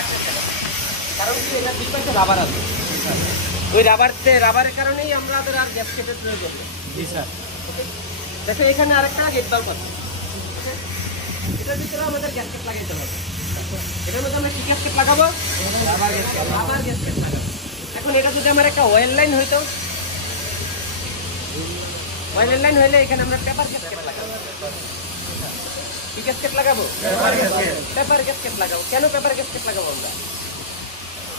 লাগতেছে না, কারণ কি এটা দুই পাশে রাবার আছে। ওই রাবারের কারণেই আমাদের আর গ্যাসকেটের প্রয়োজন নেই। জি স্যার। দেখো এখানে আরেকটা গেট বাল্ব আছে, এটার ভিতরে আমাদের গ্যাসকেট লাগাইতে হবে। এটার মধ্যে আমরা কি গ্যাসকেট লাগাবো? রাবার গ্যাসকেট লাগাবো। এখন এটা যদি আমার একটা অয়েল লাইন হইতো, অয়েল লাইন হইলে এখানে আমরা পেপার গ্যাসকেট লাগাবো। কি গ্যাসকেট লাগাবো? পেপার গ্যাসকেট লাগাবো। কেন পেপার গ্যাসকেট লাগাবো? আমরা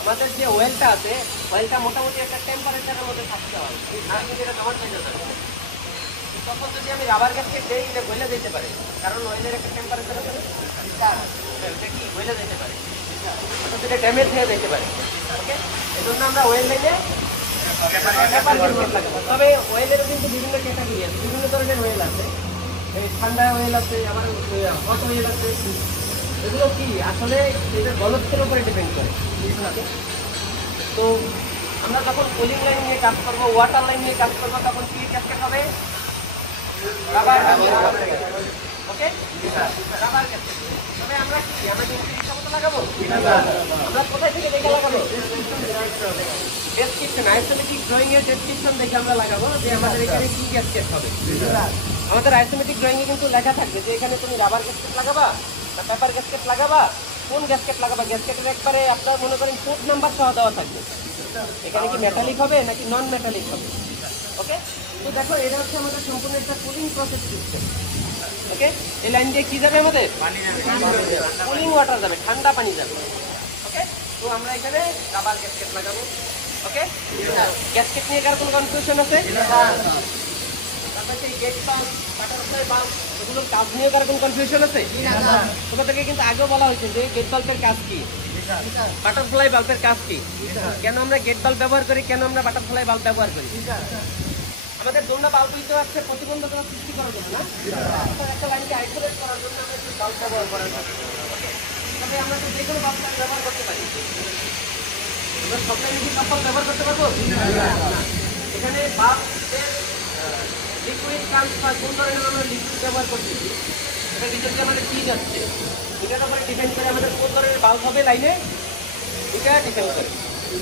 আমাদের যে অয়েলটা আছে, অয়েলটা মোটামুটি একটা টেম্পারেচারের মধ্যে থাকতে হয়, না কিন্তু এটা জমা হয়ে যাবে। তখন যদি আমি রাবার গ্যাসকেট দেই, এটা গলে যেতে পারে, কারণ অয়েলের একটা টেম্পারেচার আছে, এটা কি গলে যেতে পারে, এটা ড্যামেজ হয়ে যেতে পারে। ওকে, এই জন্য আমরা অয়েল লাইনে পেপার গ্যাসকেট লাগাবো। তবে অয়েলেরও কিন্তু বিভিন্ন ক্যাটাগরি আছে, বিভিন্ন ধরনের অয়েল আছে। এই ঠান্ডা অয়েল আছে, আবার হট অয়েল আছে। এগুলো কি আসলে এটার ঘনত্বের উপরে ডিপেন্ড করে। তো আমরা যখন কুলিং লাইন নিয়ে কাজ করবো, ওয়াটার লাইন নিয়ে কাজ করবো, তখন কি গ্যাসকেট হবে? Rubber gasket. Okay, rubber gasket. তবে আমরা কি আমাদের ইচ্ছা মতো লাগাবো? আমরা কোথায় থেকে দেখে লাগাবো? ডেসক্রিপশন, আইসোমেটিক ড্রয়িং এর ডেসক্রিপশন দেখে আমরা লাগাবো যে আমাদের এখানে কি গ্যাসকেট হবে। আমাদের আইসোমেটিক ড্রয়িং এ কিন্তু লেখা থাকবে যে এখানে তুমি রাবার গ্যাসকেট লাগাবা না পেপার গ্যাসকেট লাগাবা, কোন গ্যাসকেট লাগাবা। গ্যাসকেটের একবারে আপনার মনে করেন কোড নাম্বার সহ দেওয়া থাকবে, এখানে কি মেটালিক হবে নাকি নন মেটালিক হবে। ওকে, তো দেখো এটা হচ্ছে আমাদের সম্পূর্ণ একটা কুলিং প্রসেস সিস্টেম। ওকে, এই লাইন দিয়ে কি যাবে? আমাদের কুলিং ওয়াটার যাবে, ঠান্ডা পানি যাবে। ওকে, তো আমরা এখানে রাবার গ্যাসকেট লাগাবো। ওকে, গ্যাসকেট নিয়ে কার কোনো কনফিউশন আছে? তারপরে এই গেট বাল্ব, বাটারফ্লাই বাল্ব, এগুলোর কাজ নিয়ে কার কোনো কনফিউশন আছে? ওটা থেকে কিন্তু আগেও বলা হয়েছে যে গেট বাল্বের কাজ কি, বাটারফ্লাই বাল্বের কাজ কি, কেন আমরা গেট বাল্ব ব্যবহার করি, কেন আমরা বাটারফ্লাই বাল্ব ব্যবহার করি। আমাদের দোলনা বাল্ব হইতে হচ্ছে প্রতিবন্ধকতা সৃষ্টি করার জন্য, না একটা লাইনকে আইসোলেট করার জন্য আমরা একটু বাল্ব ব্যবহার করার জন্য। তবে আমরা তো যে কোনো বাল্ব ব্যবহার করতে পারি। আমরা সব লাইনে কি সব বাল্ব ব্যবহার করতে পারবো? এখানে বাল্বের লিকুইড ট্রান্সফার, কোন ধরনের আমরা লিকুইড ব্যবহার করতেছি, এটার ভিতরে আমাদের কি যাচ্ছে, এটার উপরে ডিপেন্ড করে আমাদের কোন ধরনের বাল্ব হবে লাইনে, এটা ডিপেন্ড করে।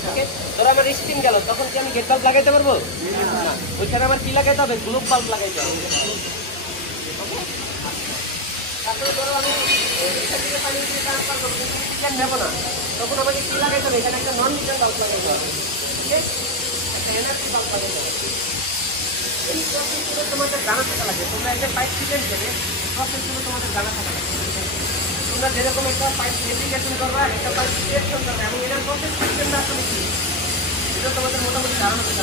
ওকে, ধরো আমার স্টিম গেল, তখন কি আমি গেট বাল্ব লাগাইতে পারবো? না, ওইখানে আমার কি লাগাইতে হবে? গ্লোব বাল্ব লাগাইতে হবে। তারপরে ধরো আমি এখান থেকে পানি দিয়ে ট্রান্সফার করবো, কিন্তু মিটার নেবো না, তখন আমাকে কি লাগাইতে হবে? এখানে একটা নন মিটার বাল্ব লাগাইতে হবে। ওকে, একটা এনার্জি বাল্ব লাগাইতে হবে। এই প্রসেসগুলো তোমাদের জানা থাকা লাগে। তোমরা একটা পাইপ ফিটেন্ট দেবে, প্রসেসগুলো তোমাদের জানা থাকা লাগে। তোমরা যেরকম একটা পাইপ ফেব্রিকেশন করবা, একটা পাইপ সিলেকশন করবা, এবং এটার প্রসেস সিস্টেমটা আসলে কি, এটা তোমাদের মোটামুটি ধারণা থাকা